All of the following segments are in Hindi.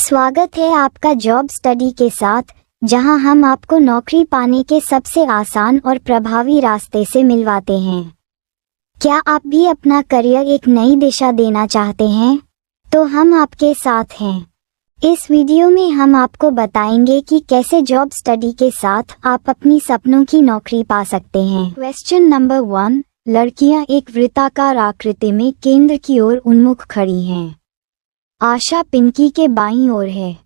स्वागत है आपका जॉब स्टडी के साथ, जहां हम आपको नौकरी पाने के सबसे आसान और प्रभावी रास्ते से मिलवाते हैं। क्या आप भी अपना करियर एक नई दिशा देना चाहते हैं? तो हम आपके साथ हैं। इस वीडियो में हम आपको बताएंगे कि कैसे जॉब स्टडी के साथ आप अपनी सपनों की नौकरी पा सकते हैं। क्वेश्चन नंबर 1, लड़कियां एक वृत्ताकार आकृति में केंद्र की ओर उन्मुख खड़ी हैं। आशा पिंकी के बाईं ओर है।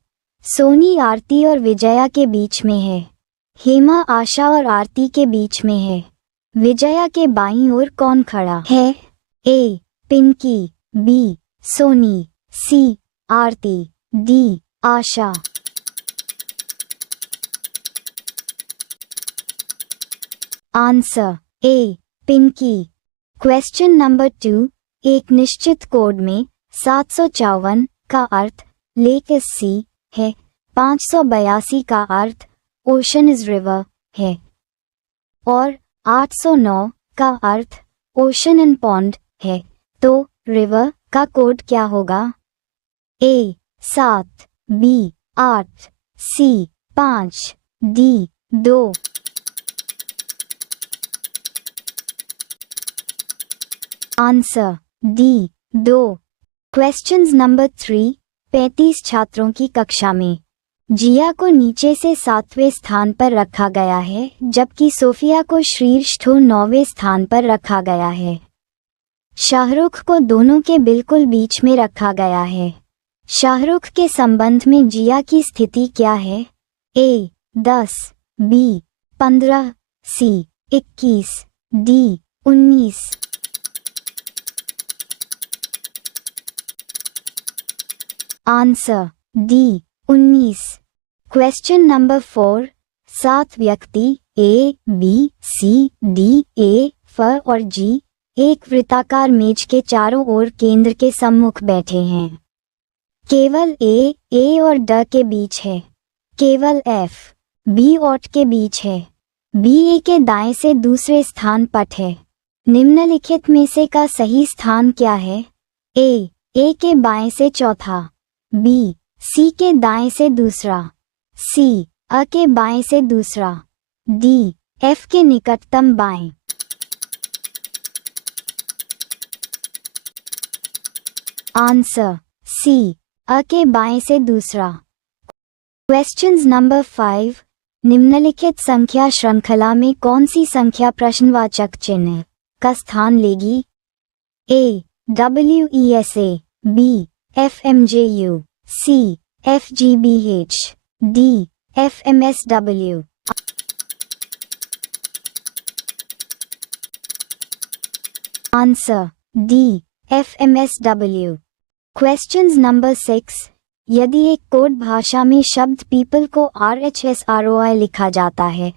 सोनी आरती और विजया के बीच में है। हेमा आशा और आरती के बीच में है। विजया के बाईं ओर कौन खड़ा है? A. Pinki, B. Soni, C. Aarti, D. Asha. Answer A. Pinki. Question number 2, एक निश्चित कोड में 754 का अर्थ लेक इज सी है, 582 का अर्थ ओशन इज रिवर है और 809 का अर्थ ओशन एंड पॉन्ड है। तो रिवर का कोड क्या होगा? ए. 7, बी. 8, सी. 5, D. 2। Answer D. 2। Questions number 3, 35 छात्रों की कक्षा में जिया को नीचे से 7वें स्थान पर रखा गया है, जबकि सोफिया को शीर्ष 9वें स्थान पर रखा गया है। शाहरुख को दोनों के बिल्कुल बीच में रखा गया है। शाहरुख के संबंध में जिया की स्थिति क्या है? ए. 10, बी. 15, सी. 21, D. 19। Answer D. 19। Question number 4, 7 व्यक्ति ए, बी, सी, डी, ए, फ और जी एक वृत्ताकार मेज के चारों ओर केंद्र के सम्मुख बैठे हैं। केवल ए और ड के बीच है। केवल एफ, बी और ट के बीच है। बी ए के दाएं से दूसरे स्थान पर है। निम्नलिखित में से का सही स्थान क्या है? ए के बाएं से चौथा, बी. सी के दाएं से दूसरा, सी. अ के बाएं से दूसरा, डी. एफ के निकटतम बाएं। Answer C. अ के बाएं से दूसरा। क्वेश्चंस नंबर 5, निम्नलिखित संख्या श्रृंखला में कौन सी संख्या प्रश्नवाचक चिन्ह का स्थान लेगी? A. WESA, B. FMJU, C. FGBH, D. FMSW। Answer D. FMSW। Questions number 6, यदि एक कोड भाषा में शब्द पीपल को RHSROI लिखा जाता है,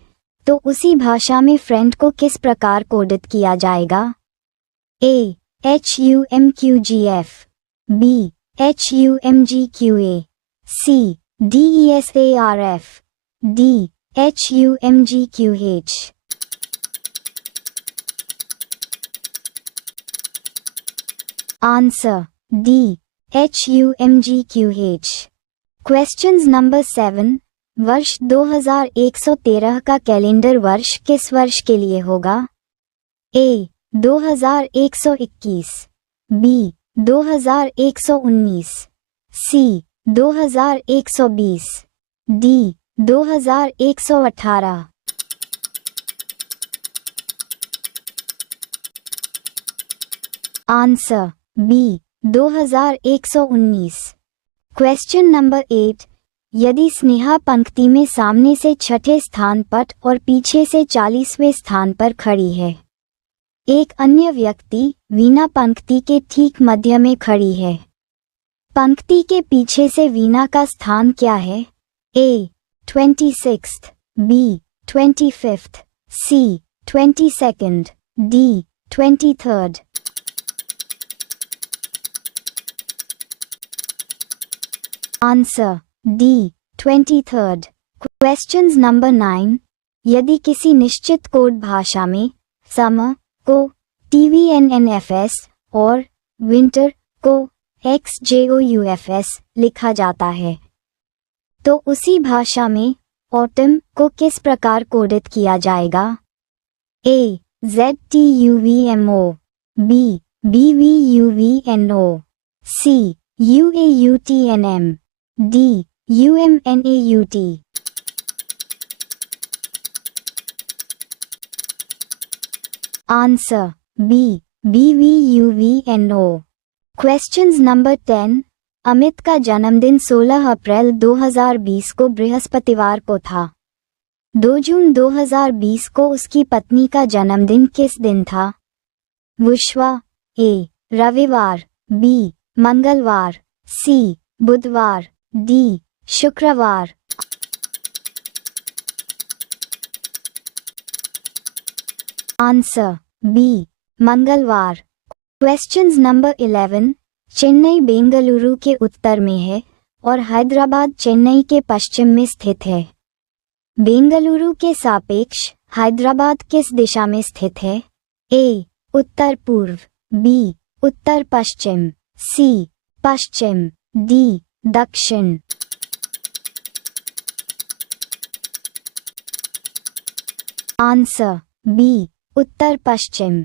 तो उसी भाषा में फ्रेंड को किस प्रकार कोडित किया जाएगा? A. HUMQGF, B. HUMGQA, C. DESARF, D. HUMGQH। Answer D. HUMGQH। Questions number 7, वर्ष 2113 का कैलेंडर वर्ष किस वर्ष के लिए होगा? A. 2121, B. 2119, C. 2120, D. 2118। Answer B. 2119। Question number 8, यदि स्नेहा पंक्ति में सामने से छठे स्थान पर और पीछे से 40वें स्थान पर खड़ी है, एक अन्य व्यक्ति वीणा पंक्ति के ठीक मध्य में खड़ी है, पंक्ति के पीछे से वीणा का स्थान क्या है? A. 26th, B. 25th, C. 22nd, D. 23rd। Answer D. 23rd। Questions number 9, यदि किसी निश्चित कोड भाषा में समर को TVNNFS और विंटर को XJOUFS लिखा जाता है, तो उसी भाषा में ऑटम को किस प्रकार कोडित किया जाएगा? A. ZTUVMO, B. BVUVNO, C. UAUTNM, D. UMNAUT. Answer B. BVUVNO. Questions number 10. Amit का जन्मदिन 16 अप्रैल 2020 को बृहस्पतिवार को था। 2 जून 2020 को उसकी पत्नी का जन्मदिन किस दिन था? विश्वा A. रविवार, B. मंगलवार, C. बुधवार, D. शुक्रवार। Answer B. मंगलवार। Questions number 11। चेन्नई बेंगलुरु के उत्तर में है और हैदराबाद चेन्नई के पश्चिम में स्थित है। बेंगलुरु के सापेक्ष हैदराबाद किस दिशा में स्थित है? A. उत्तर पूर्व, B. उत्तर पश्चिम, C. पश्चिम, D. दक्षिण। Answer B. उत्तर पश्चिम।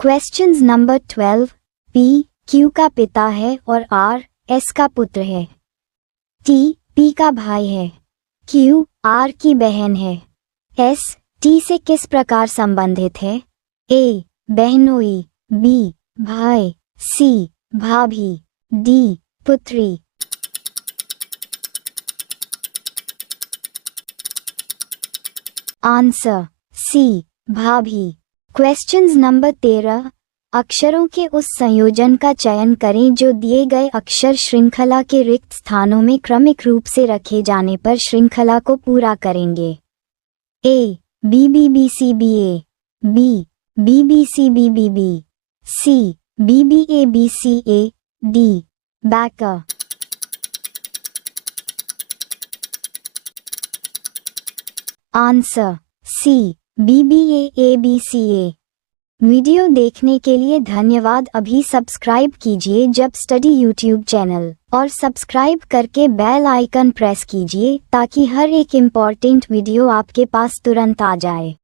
Questions number 12। P. Q का पिता है और R. S का पुत्र है। T. P का भाई है। Q. R की बहन है। S. T से किस प्रकार संबंधित है? A. बहनोई, B. भाई, C. भाभी, D. पुत्री। Answer C. भाभी। Questions number 13। अक्षरों के उस संयोजन का चयन करें जो दिए गए अक्षर श्रृंखला के रिक्त स्थानों में क्रमिक रूप से रखे जाने पर श्रृंखला को पूरा करेंगे। A. BBBCBA, B. BBCBBB, C. BBABCA, D. बैकर। Answer C. BBAABCA। वीडियो देखने के लिए धन्यवाद। अभी सब्सक्राइब कीजिए जब स्टडी यूट्यूब चैनल और सब्सक्राइब करके बेल आइकन प्रेस कीजिए ताकि हर एक इम्पॉर्टेंट वीडियो आपके पास तुरंत आ जाए।